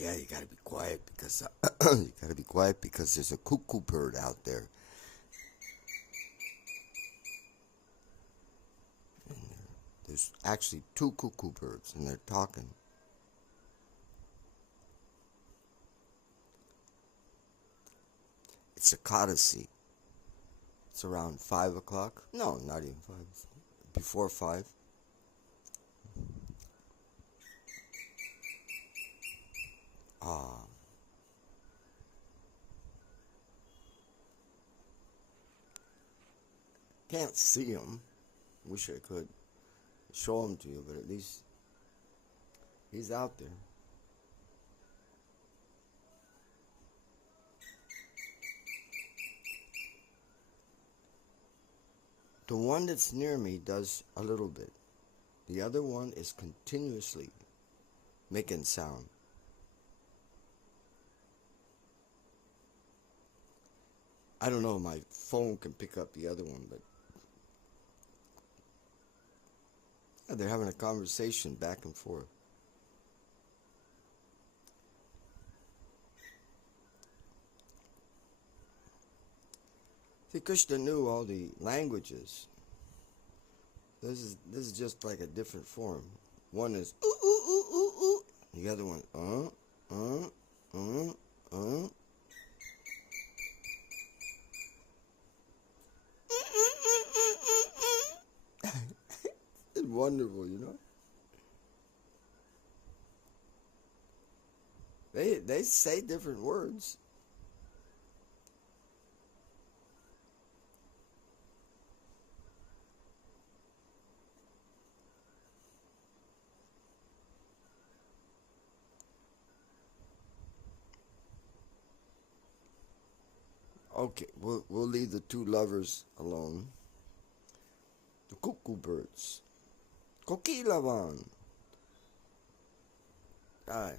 Yeah, you gotta be quiet because there's a cuckoo bird out there. There's actually two cuckoo birds, and they're talking. It's Ekadashi. It's around 5 o'clock. No, not even 5. Before 5. Ah, can't see him. Wish I could show him to you, but at least he's out there. The one that's near me does a little bit. The other one is continuously making sound. I don't know, my phone can pick up the other one, but yeah, they're having a conversation back and forth. See, Krishna knew all the languages. This is just like a different form. One is ooh ooh ooh ooh ooh. The other one uh uh uh. It's wonderful, you know. They say different words. Okay, we'll leave the two lovers alone. The cuckoo birds. Kokilavan. All right.